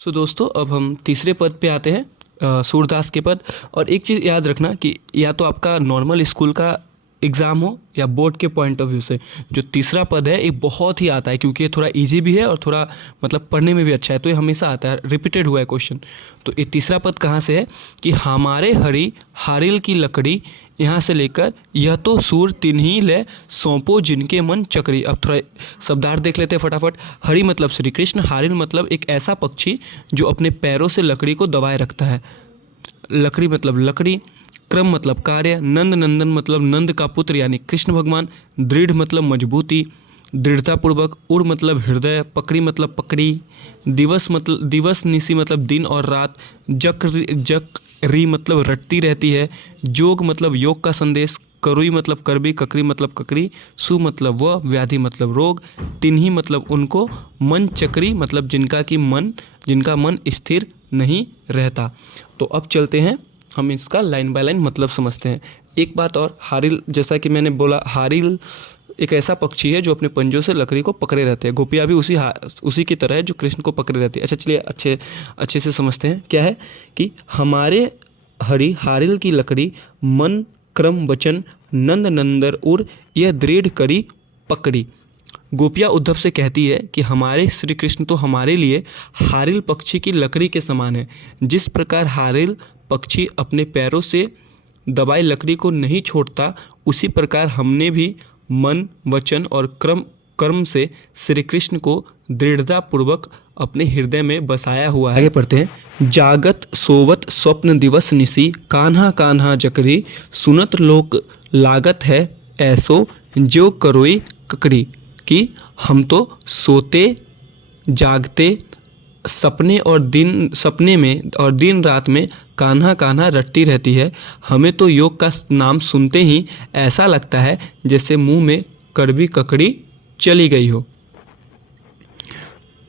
दोस्तों अब हम तीसरे पद पे आते हैं, सूरदास के पद। और एक चीज़ याद रखना कि या तो आपका नॉर्मल स्कूल का एग्ज़ाम हो या बोर्ड के पॉइंट ऑफ व्यू से जो तीसरा पद है ये बहुत ही आता है, क्योंकि ये थोड़ा इजी भी है और थोड़ा मतलब पढ़ने में भी अच्छा है, तो ये हमेशा आता है, रिपीटेड हुआ है क्वेश्चन। तो ये तीसरा पद कहाँ से है कि हमारे हरि हारिल की लकड़ी, यहाँ से लेकर यह तो सूर तिन्हीं ले सौंपो जिनके मन चक्री। अब थोड़ा शब्दार्थ देख लेते हैं फटाफट। हरि मतलब श्री कृष्ण, हारिल मतलब एक ऐसा पक्षी जो अपने पैरों से लकड़ी को दबाए रखता है, लकड़ी मतलब लकड़ी, क्रम मतलब कार्य, नंद नंदन मतलब नंद का पुत्र यानी कृष्ण भगवान, दृढ़ मतलब मजबूती, दृढ़तापूर्वक, उर मतलब हृदय, पकड़ी मतलब पकड़ी, दिवस मतलब दिवस, निशी मतलब दिन और रात, जकरी मतलब रटती रहती है, जोग मतलब योग का संदेश, करुई मतलब करबी, ककरी मतलब ककरी, सु मतलब वह, व्याधि मतलब रोग, तिन्ही मतलब उनको, मन चक्री मतलब जिनका मन स्थिर नहीं रहता। तो अब चलते हैं, हम इसका लाइन बाय लाइन मतलब समझते हैं। एक बात और, हारिल जैसा कि मैंने बोला, हारिल एक ऐसा पक्षी है जो अपने पंजों से लकड़ी को पकड़े रहते हैं। गोपियाँ भी उसी की तरह है जो कृष्ण को पकड़े रहती है। अच्छा चलिए अच्छे से समझते हैं। क्या है कि हमारे हरि हारिल की लकड़ी, मन क्रम वचन नंद नंदर उर, यह दृढ़ करी पकड़ी। गोपियाँ उद्धव से कहती है कि हमारे श्री कृष्ण तो हमारे लिए हारिल पक्षी की लकड़ी के समान है। जिस प्रकार हारिल पक्षी अपने पैरों से दबाई लकड़ी को नहीं छोड़ता, उसी प्रकार हमने भी मन वचन और कर्म से श्री कृष्ण को दृढ़तापूर्वक अपने हृदय में बसाया हुआ है। आगे पढ़ते हैं। जागत सोवत स्वप्न दिवस निसी, कान्हा कान्हा जकरी, सुनत लोक लागत है ऐसो जो करोई ककड़ी। कि हम तो सोते जागते सपने में और दिन रात में कान्हा कान्हा रटती रहती है। हमें तो योग का नाम सुनते ही ऐसा लगता है जैसे मुंह में कड़वी ककड़ी चली गई हो।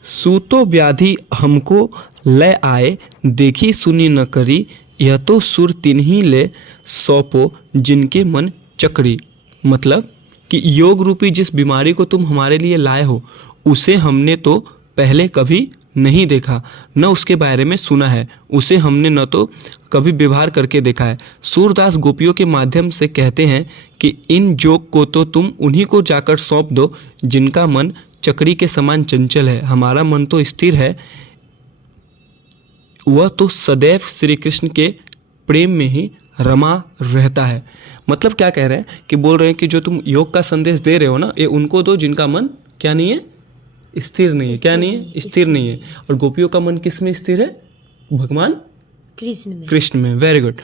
सूतो व्याधि हमको ले आए, देखी सुनी न करी, यह तो सुर तिन्हीं ले सौंपो जिनके मन चक्री। मतलब कि योग रूपी जिस बीमारी को तुम हमारे लिए लाए हो, उसे हमने तो पहले कभी नहीं देखा, न उसके बारे में सुना है, उसे हमने न तो कभी व्यवहार करके देखा है। सूरदास गोपियों के माध्यम से कहते हैं कि इन जोग को तो तुम उन्हीं को जाकर सौंप दो जिनका मन चक्री के समान चंचल है। हमारा मन तो स्थिर है, वह तो सदैव श्री कृष्ण के प्रेम में ही रमा रहता है। मतलब क्या कह रहे हैं कि बोल रहे हैं कि जो तुम योग का संदेश दे रहे हो ना, ये उनको दो जिनका मन क्या नहीं है, स्थिर नहीं है। क्या नहीं है, स्थिर नहीं है। और गोपियों का मन किस में स्थिर है, भगवान कृष्ण में। Very good.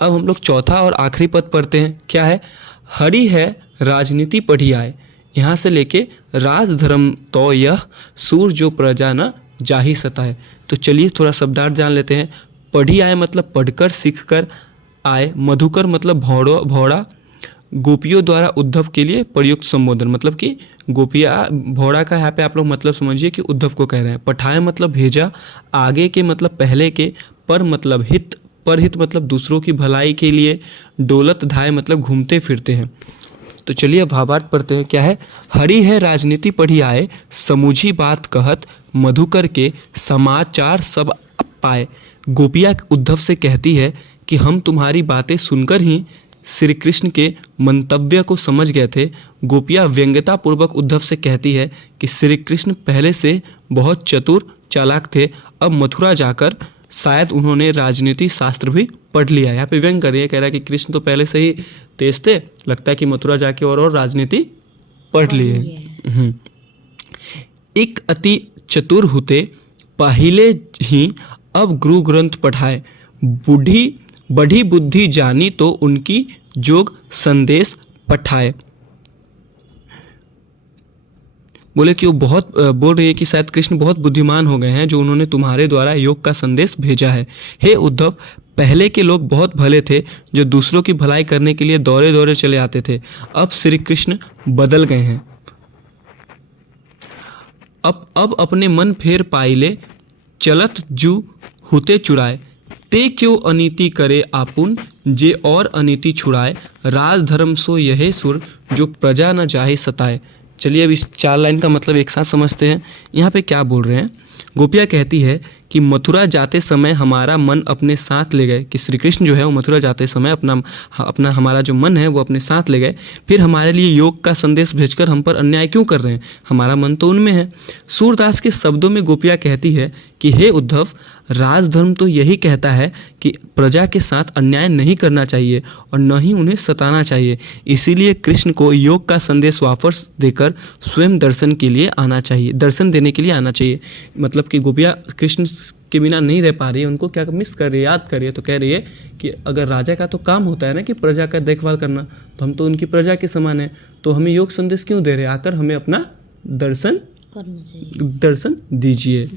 अब हम लोग चौथा और आखिरी पद पढ़ते हैं। क्या है, हरि है राजनीति पढ़ी आए, यहाँ से लेके राज धर्म तो यह सूर जो प्रजा न जाहि सताए। तो चलिए थोड़ा शब्दार्थ जान लेते हैं। पढ़ी आए मतलब पढ़कर सीख कर आए, मधुकर मतलब भौड़ा, गोपियों द्वारा उद्धव के लिए प्रयुक्त संबोधन, मतलब कि गोपिया भौड़ा का यहाँ पे आप लोग मतलब समझिए कि उद्धव को कह रहे हैं। पठाए मतलब भेजा, आगे के मतलब पहले के, पर मतलब हित, परहित मतलब दूसरों की भलाई के लिए, डोलत धाय मतलब घूमते फिरते हैं। तो चलिए भावार्थ पढ़ते हैं। क्या है, हरि है राजनीति पढ़ी आए, समूझी बात कहत, मधुकर के समाचार सब पाए। गोपिया उद्धव से कहती है कि हम तुम्हारी बातें सुनकर ही श्री कृष्ण के मंतव्य को समझ गए थे। गोपियाँ व्यंग्यता पूर्वक उद्धव से कहती है कि श्री कृष्ण पहले से बहुत चतुर चालाक थे, अब मथुरा जाकर शायद उन्होंने राजनीति शास्त्र भी पढ़ लिया। यहाँ पे व्यंग कर रही है, कह रहा है कि कृष्ण तो पहले से ही तेज थे, लगता है कि मथुरा जाके और राजनीति पढ़ लिए। एक अति चतुर हुते, पहिले ही अब गुरु ग्रंथ पढ़ाए, बढ़ी बुद्धि जानी तो उनकी जोग संदेश पठाए। बोले कि वो बहुत बोल रही है कि शायद कृष्ण बहुत बुद्धिमान हो गए हैं जो उन्होंने तुम्हारे द्वारा योग का संदेश भेजा है। हे उद्धव, पहले के लोग बहुत भले थे जो दूसरों की भलाई करने के लिए दौरे दौरे चले आते थे, अब श्री कृष्ण बदल गए हैं। अब अपने मन फेर पाइले, चलत जू हुते चुराए, ते क्यों अनीति करे आपुन, जे और अनीति छुड़ाए, राज धर्म सो यहे सुर जो प्रजा न जाहे सताए। चलिए अब इस 4 लाइन का मतलब एक साथ समझते हैं। यहाँ पे क्या बोल रहे हैं, गोपियाँ कहती है कि मथुरा जाते समय हमारा मन अपने साथ ले गए, कि श्री कृष्ण जो है वो मथुरा जाते समय अपना हमारा जो मन है वो अपने साथ ले गए, फिर हमारे लिए योग का संदेश भेजकर हम पर अन्याय क्यों कर रहे हैं, हमारा मन तो उनमें है। सूरदास के शब्दों में गोपियाँ कहती है कि हे उद्धव, राजधर्म तो यही कहता है कि प्रजा के साथ अन्याय नहीं करना चाहिए और न ही उन्हें सताना चाहिए, इसीलिए कृष्ण को योग का संदेश वापस देकर स्वयं दर्शन देने के लिए आना चाहिए। मतलब कि गोपियाँ कृष्ण के बिना नहीं रह पा रही है, उनको क्या मिस कर रही है, याद कर रही है, तो कह रही है कि अगर राजा का तो काम होता है ना कि प्रजा का देखभाल करना, तो हम तो उनकी प्रजा के समान है, तो हमें योग संदेश क्यों दे रहे हैं, आकर हमें अपना दर्शन दीजिए।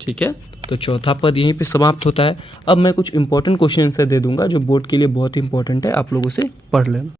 ठीक है, तो चौथा पद यहीं पे समाप्त होता है। अब मैं कुछ इंपॉर्टेंट क्वेश्चन आंसर दे दूंगा जो बोर्ड के लिए बहुत इंपॉर्टेंट है, आप लोग उसे पढ़ लेना।